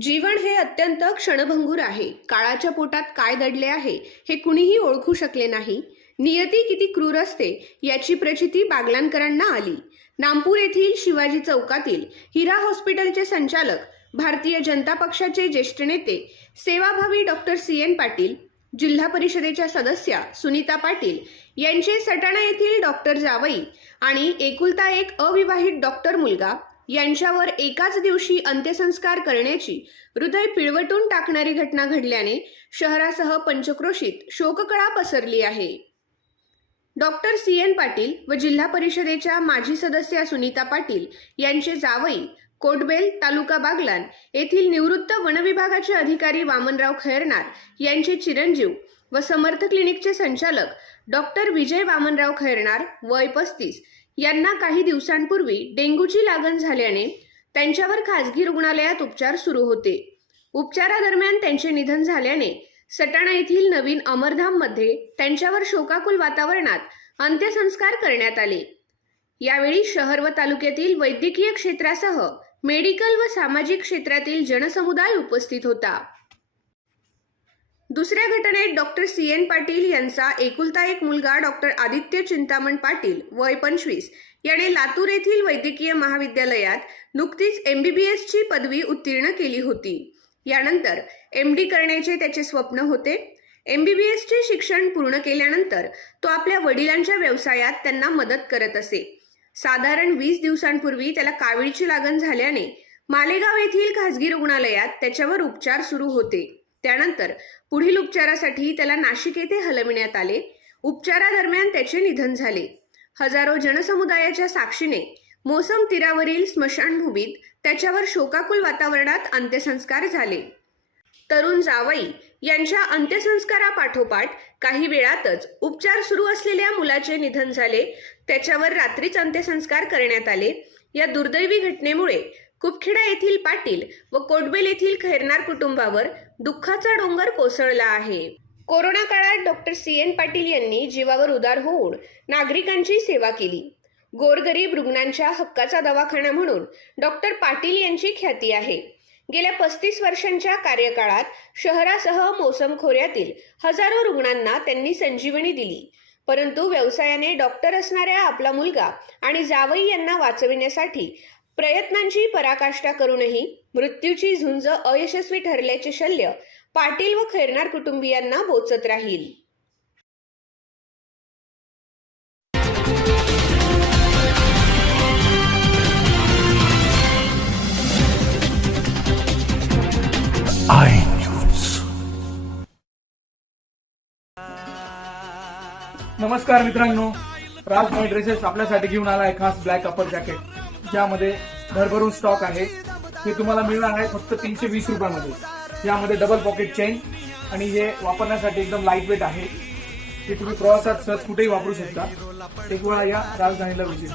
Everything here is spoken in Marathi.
जीवन हे अत्यंत क्षणभंगूर आहे. काळाच्या पोटात काय दडले आहे हे कुणीही ओळखू शकले नाही. नियती किती क्रूर असते याची प्रचिती बागलांकरांना आली. नामपूर येथील शिवाजी चौकातील हिरा हॉस्पिटलचे संचालक भारतीय जनता पक्षाचे ज्येष्ठ नेते सेवाभावी डॉक्टर सी. एन. पाटील जिल्हा परिषदेच्या सदस्या सुनीता पाटील यांचे सटाणा येथील डॉक्टर जावई आणि एकुलता एक अविवाहित डॉक्टर मुलगा यांच्यावर एकाच दिवशी अंत्यसंस्कार करण्याची हृदय पिळवटून टाकणारी घटना घडल्याने शहरासह पंचक्रोशीत शोककळा पसरली आहे. Doctor C. एन. पाटील व जिल्हा परिषदेच्या माजी सदस्या सुनीता पाटील यांचे जावई कोटबेल तालुका बागलान येथील निवृत्त वनविभागाचे अधिकारी वामनराव खैरनार यांचे चिरंजीव व समर्थ क्लिनिकचे संचालक डॉक्टर विजय वामनराव खैरनार वय पस्तीस यांना काही दिवसांपूर्वी डेंग्यूची लागण झाल्याने त्यांच्यावर खासगी रुग्णालयात उपचार सुरू होते. उपचारादरम्यान त्यांचे निधन झाल्याने सटाणा येथील नवीन अमरधाममध्ये त्यांच्यावर शोकाकुल वातावरणात अंत्यसंस्कार करण्यात आले. यावेळी शहर व तालुक्यातील वैद्यकीय क्षेत्रासह मेडिकल व सामाजिक क्षेत्रातील जनसमुदाय उपस्थित होता. दुसऱ्या घटनेत डॉक्टर सी एन पाटील यांचा एकुलता एक मुलगा डॉक्टर आदित्य चिंतामण पाटील वय पंचवीस याने लातूर येथील वैद्यकीय महाविद्यालयात नुकतीच एमबीबीएसची पदवी उत्तीर्ण केली होती. यानंतर एम डी करण्याचे त्याचे स्वप्न होते. एमबीबीएसचे शिक्षण पूर्ण केल्यानंतर तो आपल्या वडिलांच्या व्यवसायात त्यांना मदत करत असे. साधारण वीस दिवसांपूर्वी त्याला कावीळची लागण झाल्याने मालेगाव येथील खासगी रुग्णालयात त्याच्यावर उपचार सुरू होते. त्यानंतर पुढील उपचारासाठी त्याला नाशिक येथे हलविण्यात आले. उपचारादरम्यान त्याचे निधन झाले. हजारो जनसमुदायाच्या साक्षीने मोसम तीरावरील स्मशानभूमीत त्याच्यावर शोकाकुल वातावरणात अंत्यसंस्कार झाले. तरुण जावई यांच्या अंत्यसंस्कारापाठोपाठ काही वेळातच उपचार सुरू असलेल्या मुलाचे निधन झाले. त्याच्यावर रात्रीच अंत्यसंस्कार करण्यात आले. या दुर्दैवी घटनेमुळे कुपखेडा येथील पाटील व कोटबेल येथील खैरनार कुटुंबावर दुःखाचा डोंगर कोसळला आहे. कोरोना काळात डॉक्टर सी. एन. पाटील यांनी जीवावर उदार होऊन नागरिकांची सेवा केली. गोरगरीब रुग्णांच्या हक्काचा दवाखाना म्हणून डॉक्टर पाटील यांची ख्याती आहे. गेल्या पस्तीस वर्षांच्या कार्यकाळात शहरासह मोसम खोऱ्यातील हजारो रुग्णांना त्यांनी संजीवनी दिली. परंतु व्यवसायाने डॉक्टर असणाऱ्या आपला मुलगा आणि जावई यांना वाचविण्यासाठी प्रयत्नांची पराकाष्ठा करूनही मृत्यूची झुंज अयशस्वी ठरल्याचे शल्य पाटील व खैरनार कुटुंबियांना बोचत राहील. नमस्कार मित्रांनो. राज माय ड्रेसेस आपल्यासाठी घेऊन आला आहे खास ब्लॅक अपर जॅकेट. ज्यामध्ये भरभरून स्टॉक आहे. ते तुम्हाला मिळणार आहे फक्त तीनशे वीस रुपयामध्ये. यामध्ये डबल पॉकेट चेन आणि हे वापरण्यासाठी एकदम लाइट वेट आहे. ते तुम्ही प्रवासात सहज कुठेही वापरू शकता. एक वेळा या राजधानीला विजिट